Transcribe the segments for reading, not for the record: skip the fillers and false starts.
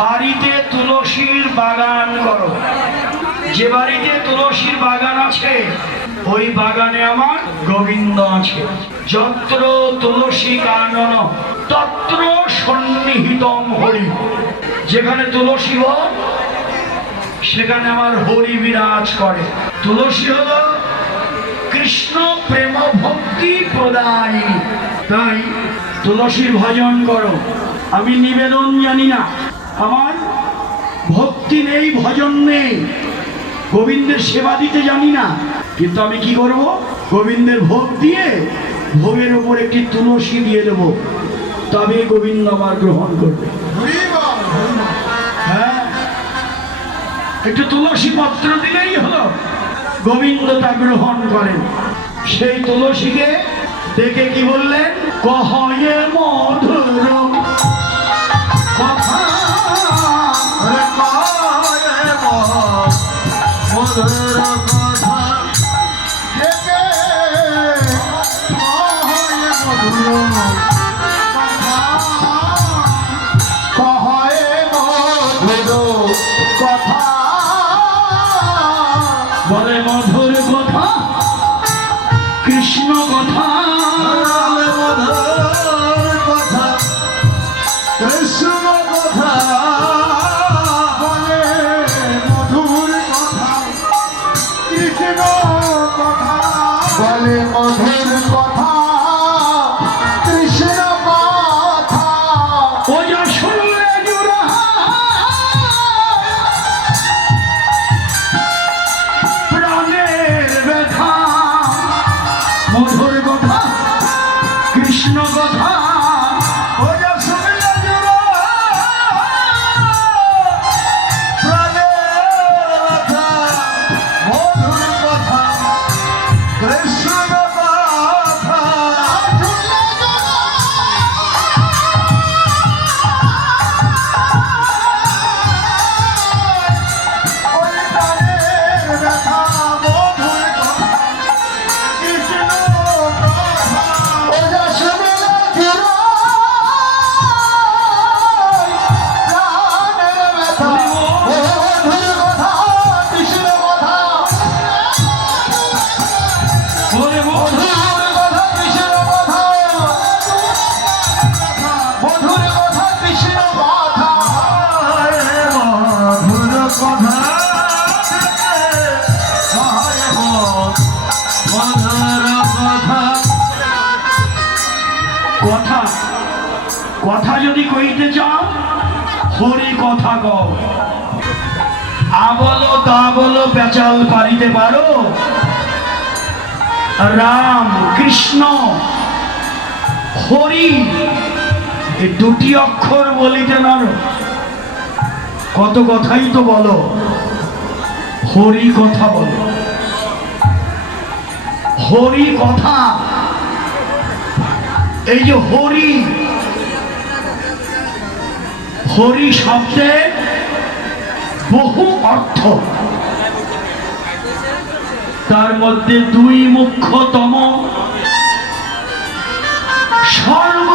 বাড়িতে তুলসীর বাগান করো। যে বাড়িতে তুলসীর বাগান আছে ওই বাগানে আমার গোবিন্দ আছে। যত্র তুলসী কানন তত্র সন্নিহিতম হরি। যেখানে তুলসী বন সেখানে আমার হরি বিরাজ করে। তুলসী হলো কৃষ্ণ প্রেম ভক্তি প্রদায়ী। তাই তুলসীর ভজন করো। আমি নিবেদন জানি না, আমার ভক্তি নেই, ভজন নেই, গোবিন্দের সেবা দিতে জানি না, কিন্তু আমি কি করব? গোবিন্দের ভোগ দিয়ে ভোগের ওপর একটি তুলসী দিয়ে দেব, তবে গোবিন্দ আমার গ্রহণ করবে। হ্যাঁ, একটু তুলসী পত্র দিলেই হলো, গোবিন্দ তা গ্রহণ করেন। সেই তুলসীকে দেখে কি বললেন? কহয়ে মধুর কথা, মধুর কথা, বলে মধুর কথা, কৃষ্ণ কথা, মধুর কথা, কৃষ্ণ কথা, বলে মধুর কথা, কৃষ্ণ কথা, বলে মধুর কথা, কৃষ্ণ কথা। ও যা শুনলে জুড়া প্রাণের ব্যথা, মধুর কথা, কৃষ্ণ কথা। ও যা শুনলে জুড়া প্রাণের ব্যথা, মধুর কথা, কৃষ্ণ কথা। কথা কথা যদি কইতে চাও, হরি কথা কও। আবলো তা বলো পেঁচাল পারিতে পারো, রাম কৃষ্ণ হরি এই দুটি অক্ষর বলিতে নারো। কত কথাই তো বলো, হরি কথা বলো, হরি কথা। এই যে হরি, হরি শব্দের বহু অর্থ, তার মধ্যে দুই মুখ্যতম, সর্ব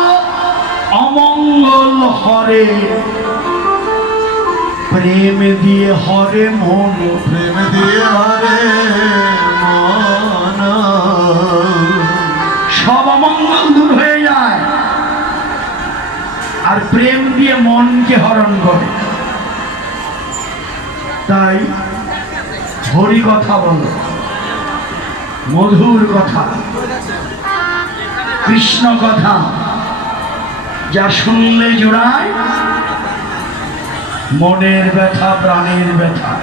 অমঙ্গল হরে, প্রেম দিয়ে হরে মন, প্রেম দিয়ে হরে মন, সব অমঙ্গল দূর হয়ে যায়, আর প্রেম দিয়ে মনকে হরণ করে। তাই হরি কথা বলো, মধুর কথা, কৃষ্ণ কথা, যা শুনলে জোড়ায় মনের ব্যথা, প্রাণের ব্যথা।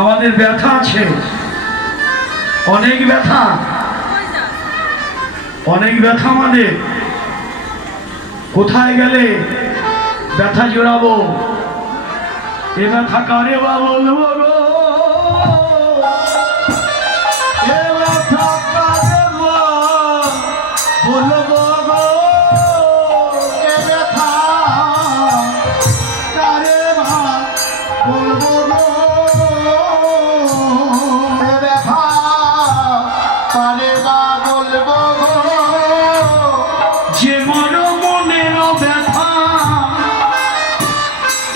আমাদের ব্যথা আছে, অনেক ব্যথা, অনেক ব্যথা। আমাদের কোথায় গেলে ব্যথা জোড়াবো? এ ব্যথা কারে বা বলবো গো, এ ব্যথা কারে বা বলবো গো, এ ব্যথা কারে বা বলবো গো, এ ব্যথা কারে বা বলবো গো। যে মর মনের ব্যথা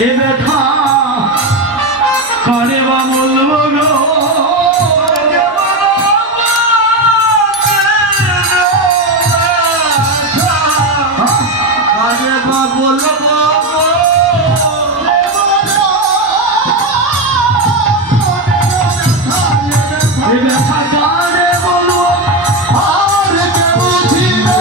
এ ব্যথা কারে বা বলবো গো কারে বা বলবো এ ব্যথা কারে বলবো আর কে বুঝিবে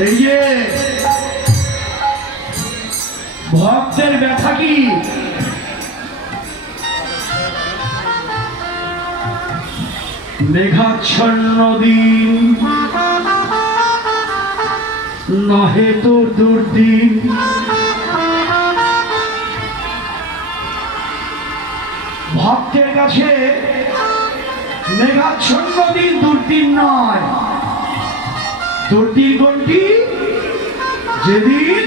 এই যে ভক্তের ব্যথা কি মেঘাচ্ছন্ন দিন নহে তোর দুর্দিন ভক্তের কাছে মেঘাচ্ছন্ন দিন দুর্দিন নয় দুর্দিন কোনটি যেদিন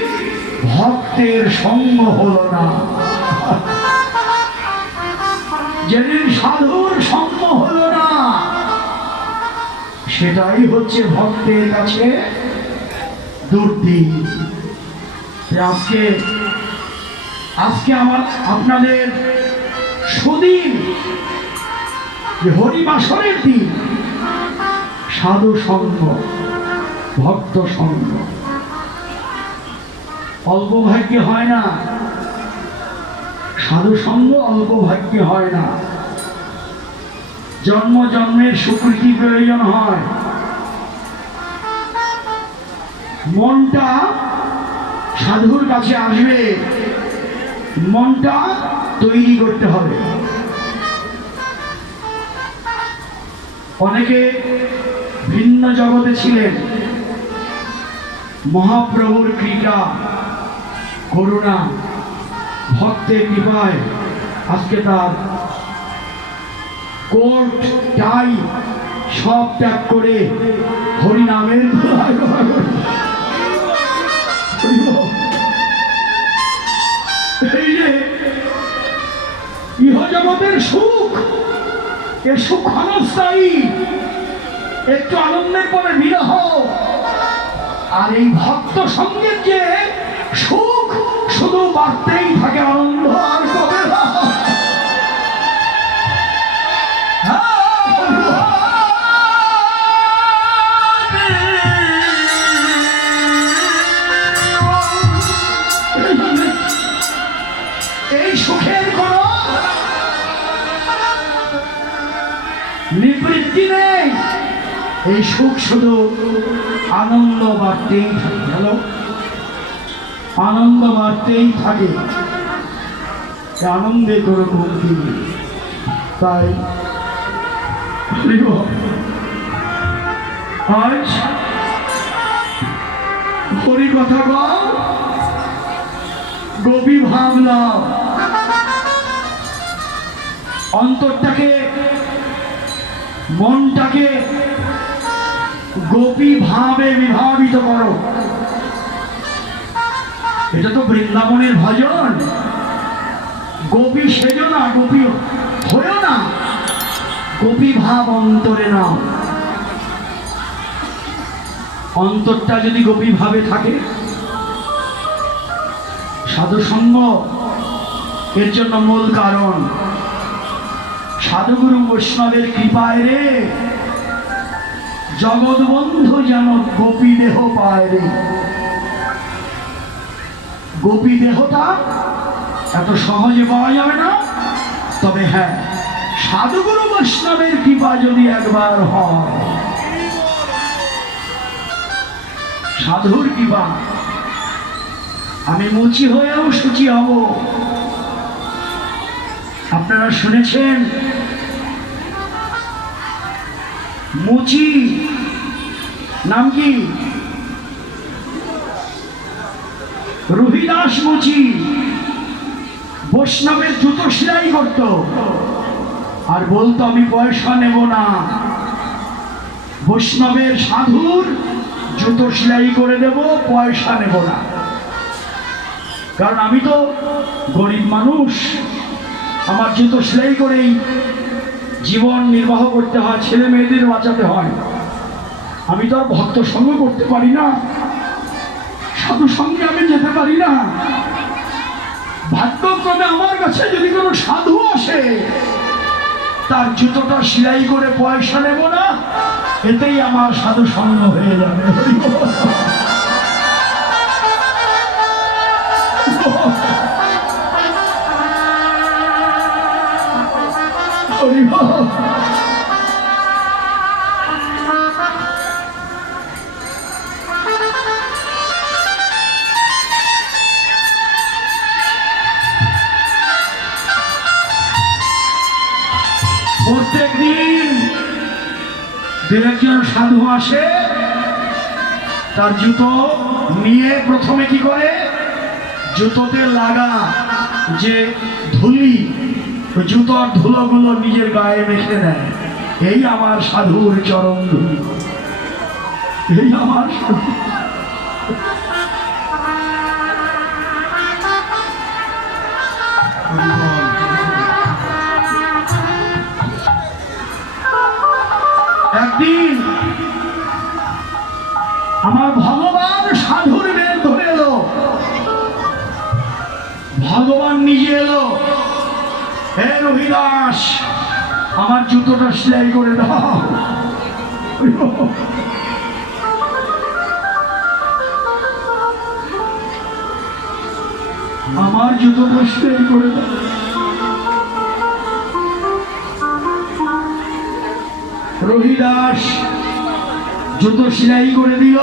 ভক্তের সঙ্গ হলো না যেদিন সাধুর সঙ্গ হলো না সেটাই হচ্ছে ভক্তের কাছে দুর্দিন আজকে আজকে আপনাদের সুদিন যে হরিবাসরের দিন সাধু সঙ্গ ভক্ত সঙ্গ অল্প ভাগ্যে হয় না সাধু সঙ্গ অল্প ভাগ্যে হয় না জন্ম জন্মের স্বীকৃতি প্রয়োজন হয় মনটা সাধুর কাছে আসবে মনটা তৈরি করতে হবে অনেকে ভিন্ন জগতে ছিলেন মহাপ্রভুর কৃপা করুণা ভক্তের কৃপায় আজকে তার কোর্ট টাই সব ত্যাগ করে হরিনামের এই যে ইহজগতের সুখ এ সুখ ক্ষণস্থায়ী একটু আনন্দের পরে বিরহ আর এই ভক্ত সঙ্গের যে সুখ শুধু বাড়তেই থাকে আনন্দ আর কবে না এই সুখের কোন নিবৃত্তি নেই এই সুখ শুধু আনন্দ বাড়তেই থাকে হ্যালো আনন্দ বাড়তেই থাকে আনন্দে কোনো কমতি নেই তাই আজ হরি কথা বল গোপী ভাবলাম অন্তরটাকে মনটাকে গোপী ভাবে বিভাবিত করো এটা তো বৃন্দাবনের ভজন গোপী সেজো না গোপী হয়েও না গোপী ভাব অন্তরে নাও অন্তরটা যদি গোপী ভাবে থাকে সাধু সঙ্গ এর জন্য মূল কারণ সাধুগুরু বৈষ্ণবের কৃপায় রে জগৎ বন্ধু যেন গোপী দেহ পায় রে গোপী দেহটা এত সহজে পাওয়া যাবে না তবে হ্যাঁ সাধুগুরু বৈষ্ণবের কৃপা যদি একবার হয় সাধুর কৃপা আমি মুচি হয়েও সুচি হব আপনারা শুনেছেন মুচি নাম কি রুহিদাস মুচি বৈষ্ণবের জুতো সেলাই করত আর বলতো আমি পয়সা নেব না বৈষ্ণবের সাধুর জুতো সেলাই করে দেব, পয়সা নেব না, কারণ আমি তো গরিব মানুষ, আমার জুতো সেলাই করেই জীবন নির্বাহ করতে হয়, ছেলে মেয়েদের বাঁচাতে হয়। আমি তো আর ভক্ত সঙ্গ করতে পারি না, সাধু সঙ্গে আমি যেতে পারি না। ভাগ্যক্রমে আমার কাছে যদি কোনো সাধু আসে, তার জুতোটা সেলাই করে পয়সা নেব না, এতেই আমার সাধু সঙ্গ হয়ে যাবে। প্রত্যেক দিন দু একজন সাধু আসে, তার জুতো নিয়ে প্রথমে কি করে, জুতোতে লাগা যে ধুলি, ওই জুতোর ধুলোগুলো নিজের গায়ে মেখে নেয়। এই আমার সাধুর চরণ ধুলি, এই আমার সাধু। একদিন আমার ভগবান সাধুর বের ধরে এলো, ভগবান নিজে এলো, হে রবিদাস আমার জুতোটা সেলাই করে দাও। আমার জুতোটা সেলাই করে দাও। রবিদাস জুতো সেলাই করে দিল,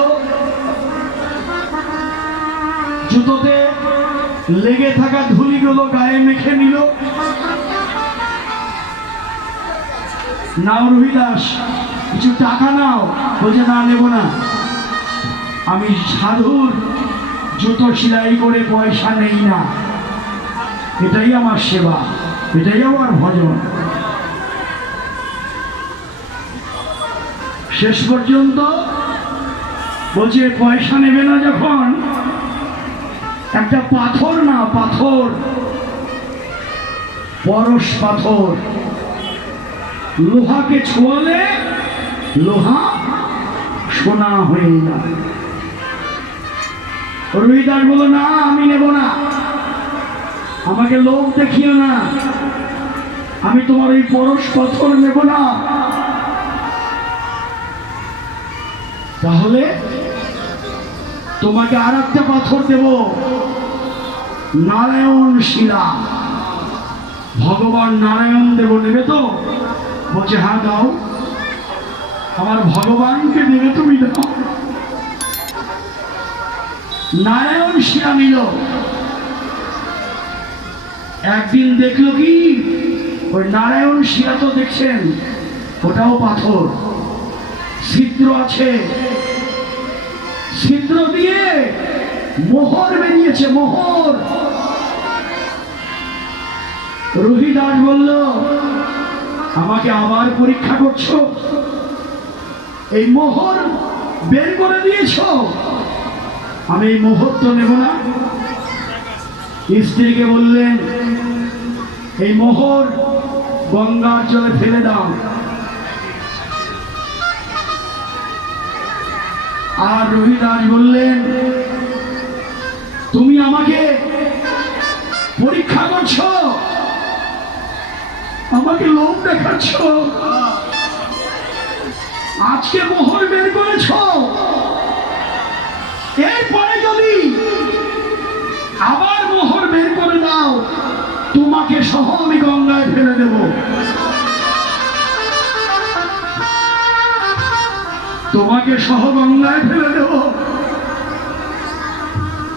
জুতোতে লেগে থাকা ধুলিগুলো গায়ে মেখে নিল। নাও রবিদাস, কিছু টাকা নাও। বলছে না, নেব না, আমি সাধুর জুতো সেলাই করে পয়সা নেই না, এটাই আমার সেবা, এটাই আমার ভজন। শেষ পর্যন্ত বলছে পয়সা নেবে না যখন, একটা পাথর না, পাথর, পরশ পাথর, লোহাকে ছোঁয়ালে লোহা সোনা হয়ে যায়। রবিদাস বলল না, আমি নেব না, আমাকে লোভ দেখিও না, আমি তোমার এই পরশ পাথর নেব না। তাহলে তোমাকে আর একটা পাথর দেব, নারায়ণ শিলা, ভগবান নারায়ণ দেব, নেবে তো? বলছে হ্যাঁ দাও, আমার ভগবানকে দেবে তুমি, দাও। নারায়ণ শিলা নিল। একদিন দেখলো কি, ওই নারায়ণ শিলা তো দেখছেন ওটাও পাথর, ছিদ্র আছে, ছিদ্র দিয়ে মোহর বেরিয়েছে, মোহর। রবিদাস বলল আমাকে আবার পরীক্ষা করছো, এই মোহর বের করে দিয়েছ, আমি এই মোহর তো নেব না। স্ত্রীকে বললেন এই মোহর গঙ্গার জলে ফেলে দাও। আর রবিদাস বললেন তুমি আমাকে পরীক্ষা করছো, আমাকে লোভ দেখাচ্ছ, আজকে মোহর বের করেছ, এরপরে যদি আবার মোহর বের করে দাও, তোমাকে সহ আমি গঙ্গায় ফেলে দেব। তোমাকে সহ গঙ্গায় ফেলে দেব।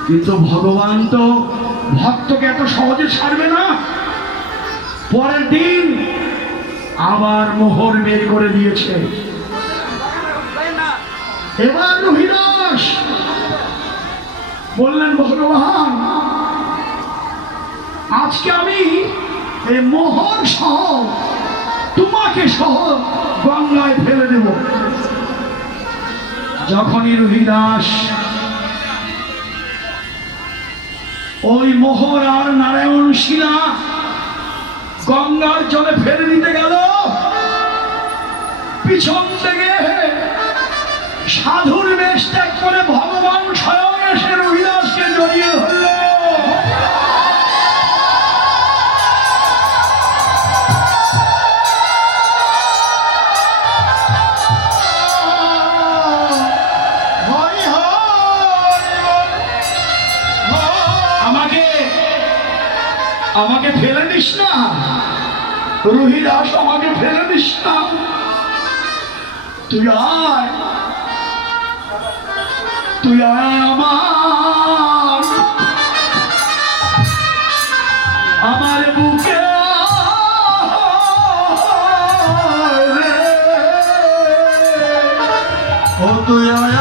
কিন্তু ভগবান তো ভক্তকে এত সহজে ছাড়বে না। পরের দিন আবার মোহর বের করে দিয়েছে। এবার রবিদাস বললেন ভগবান আজকে আমি এই মোহর সহ তোমাকে সহ গঙ্গায় ফেলে দেব। যখনই রুহিদাস ওই মোহর আর নারায়ণ শিলা গঙ্গার জলে ফেলে দিতে গেল, পিছন থেকে সাধুর বেশ ত্যাগ করে ভগবান স্বয়ং এসে রুহিদাসকে জড়িয়ে ধরল। আমাকে ফেলে দিস না রুহিদাস, আমাকে ফেলে দিস না, তুই আয়, তুই আয় আমার বুকে ও তুই আয়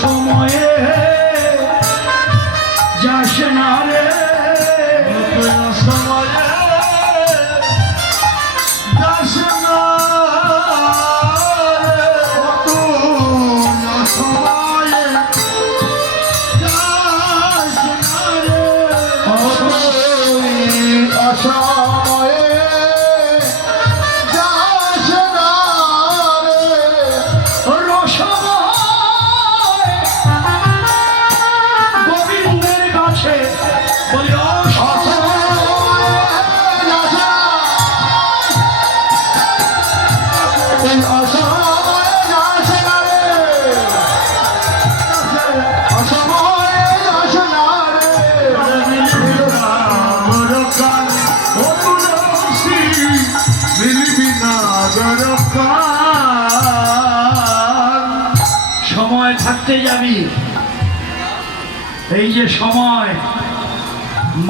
সময়ে যাস না রে, সময়ে যাস না রে, সময়ে যাস না রে, অসময়ে যাস না রে, গোবিন্দের কাছে বলি সময় থাকতে যাবি। এই যে সময়,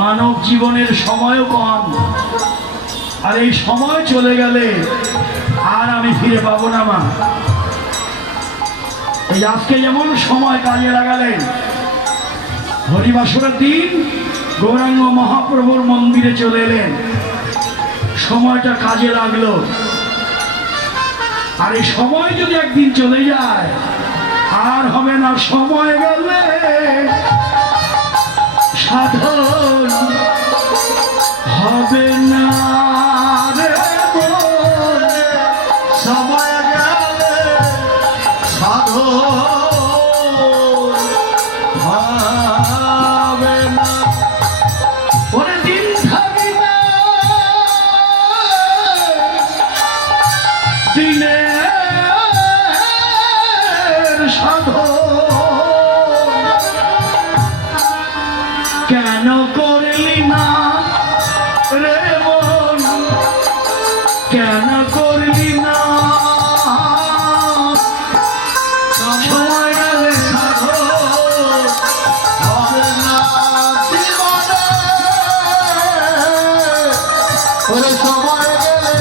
মানব জীবনের সময়ও কম, আর এই সময় চলে গেলে আর আমি ফিরে পাবো না মা। এই আজকে যেমন সময় কাজে লাগালেন, হরিবাসরের দিন গৌরাঙ্গ মহাপ্রভুর মন্দিরে চলে এলেন। সময়টা কাজে লাগলো। আর এই সময় যদি একদিন চলে যায় আর হবে না, সময় গেলে সাধন হবে না রে মন, সময় গেলে সাধন হবে না। ওরে দিন থাকিবে দিনের সাধন, কেন করলি না রে মন, কেন করলি না? সময় গেলে সাধন হবে না জীবনে, ওরে সময় গেলে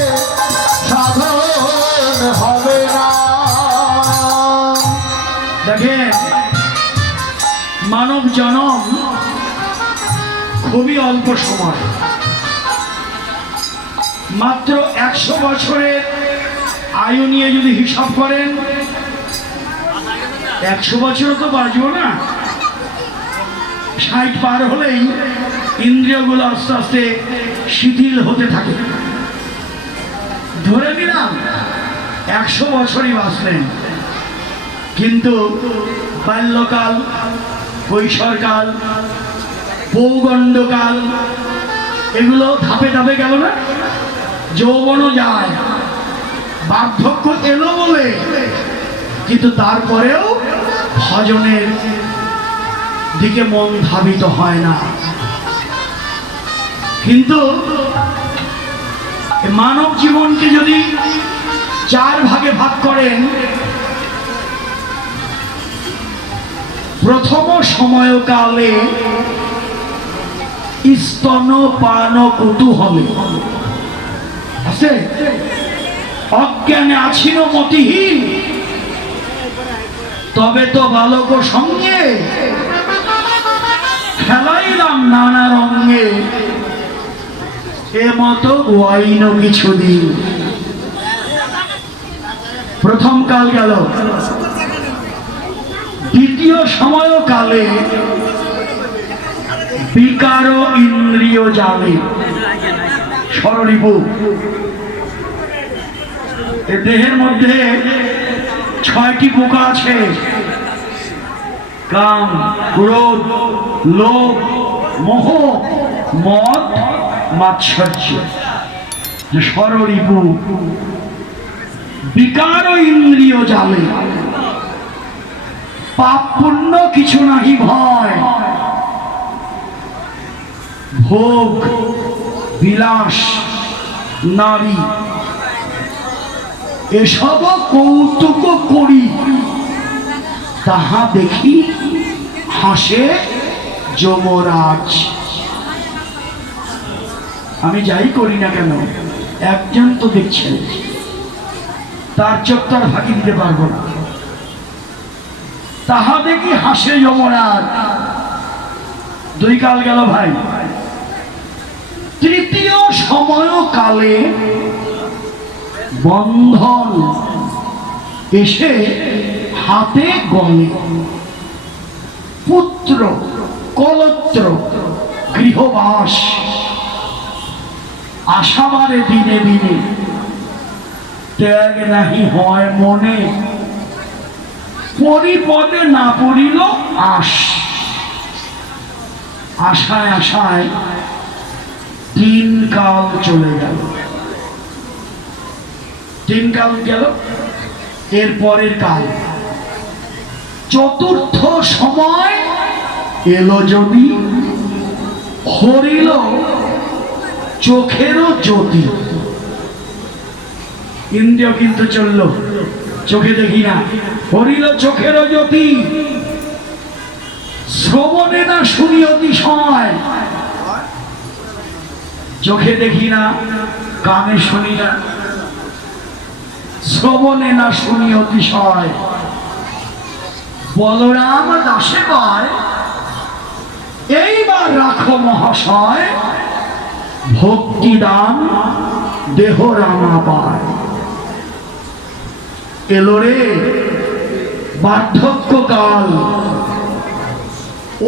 সাধন হবে না। দেখেন, মানব জনম খুবই অল্প সময়, মাত্র 100 বছরের আয়ু নিয়ে যদি হিসাব করেন 100 বছর তো বাঁচব না। 60 পার হলেই ইন্দ্রিয়গুলো আস্তে আস্তে শিথিল হতে থাকে। ধরে নিলাম 100 বছরই বাঁচলেন, কিন্তু বাল্যকাল, কৈশোরকাল, পৌগণ্ডকাল এগুলো ধাপে ধাপে গেল না? যৌবনও যায়, বার্ধক্য এলো বলে, কিন্তু তারপরেও ভজনের দিকে মন ধাবিত হয় না। কিন্তু মানব জীবনকে যদি 4 ভাগে ভাগ করেন, প্রথম সময়কালে স্তনপান কুতূহলে আছে, অজ্ঞানে আছিন মতিহীন, তবে তো বালক সঙ্গে খেলাইলাম নানা রঙে, এ মতো ওয়াইন কিছুদিন। প্রথম কাল গেল। দ্বিতীয় সময়কালে বিকার ইন্দ্রিয় জালে, ষড়রিপু, এ দেহের মধ্যে 6টি পোকা আছে, কাম, ক্রোধ, লোভ, মোহ, মদ, মাৎসর্য, যে ষড়রিপু। বিকার ইন্দ্রিয় জালে, পাপ পুণ্য কিছু নাহি ভয়, ভোগ বিলাস নারী এসব কৌতুক করি, তাহা দেখি হাসে যমরাজ। আমি যাই করি না কেন, একজন তো দেখছেন, তার চোখটার ফাঁকি দিতে পারবো না। তাহা দেখি হাসে যমরাজ। 2 কাল গেল ভাই। তৃতীয় সময়কালে বন্ধন এসে হাতে গলে, পুত্র কলত্র গৃহবাস, আশাবারে দিনে দিনে, ত্যাগ নাহি হয় মনে, পরিপদে না পড়িল আশ। আশায় আশায় 3 কাল চলে গেল। 3 কাল গেল, এর পরের কাল চতুর্থ সময় এলো যদি, হরিল চোখেরও জ্যোতি। ইন্দ্রিয় কিন্তু চলল, চোখে দেখি না, হরিল চোখেরও জ্যোতি। শ্রবণে না শুনি অতিশয়, চোখে দেখি না, কানে শুনি না, শ্রবণে না শুনি অতিশয়। বলরাম দাসে কয় এইবার রাখো মহাশয় ভক্তিদান দেহ রামাবার। এলো রে বার্ধক্যকাল,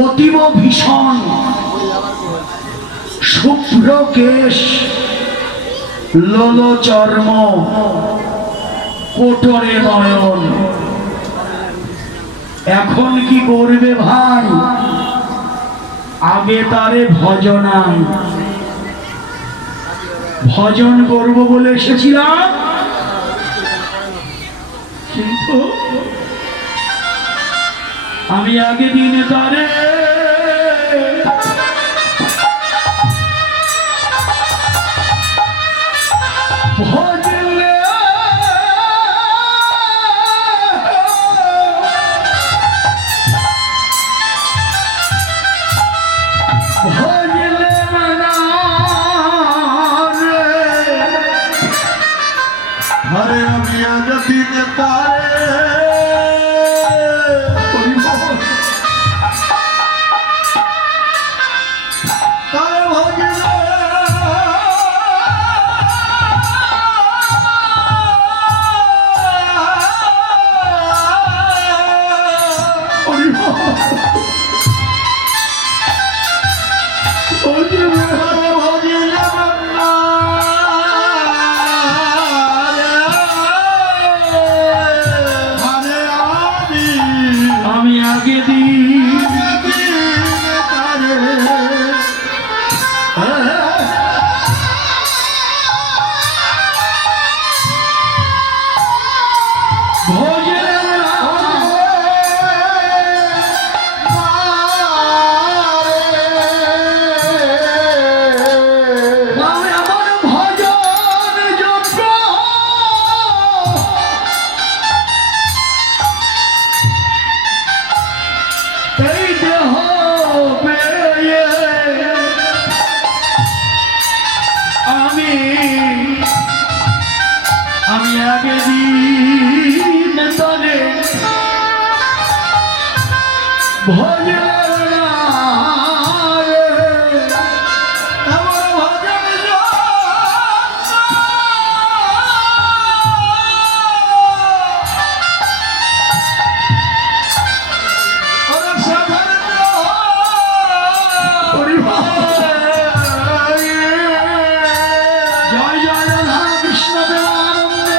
অতীব ভীষণ, শুভ্র কেশ, লোল চর্ম, কোটরে নয়ন। এখন কি করবে ভাই? আগে তারে ভজনাই, ভজন করব বলে এসেছিলাম, কিন্তু আমি আগে দিনে তারে ভজলে ভজলে না রে, আরে আমি আজ দিনে তারে তারে ভজিলে আমি আগে দিন ভজলে আমার ভজন যোগ্য এই দেহ পেয়ে আমি আমি আগে দিন তলে ভজন জয় জয় রাধা কৃষ্ণ দেবানন্দে।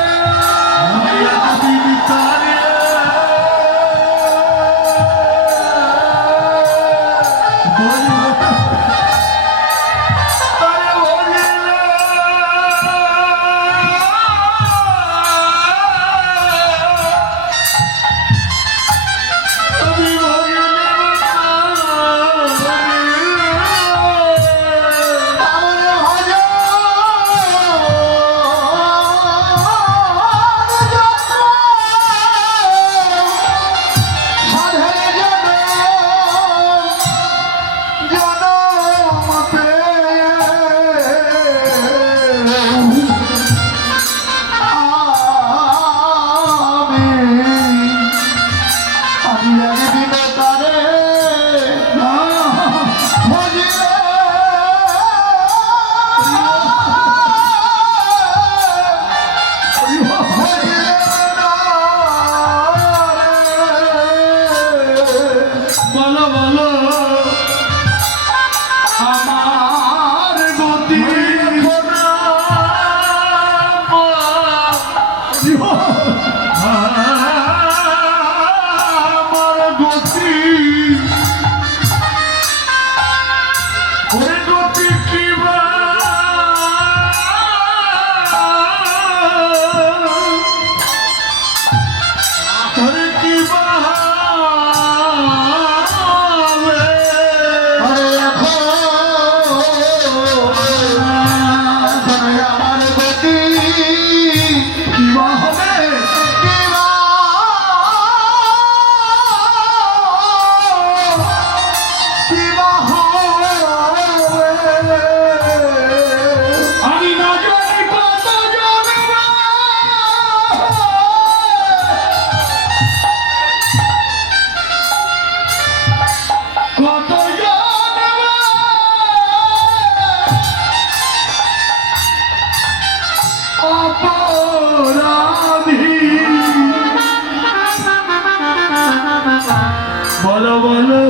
বলো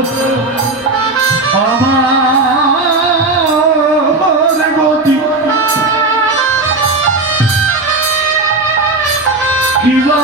আমার গতি কি বা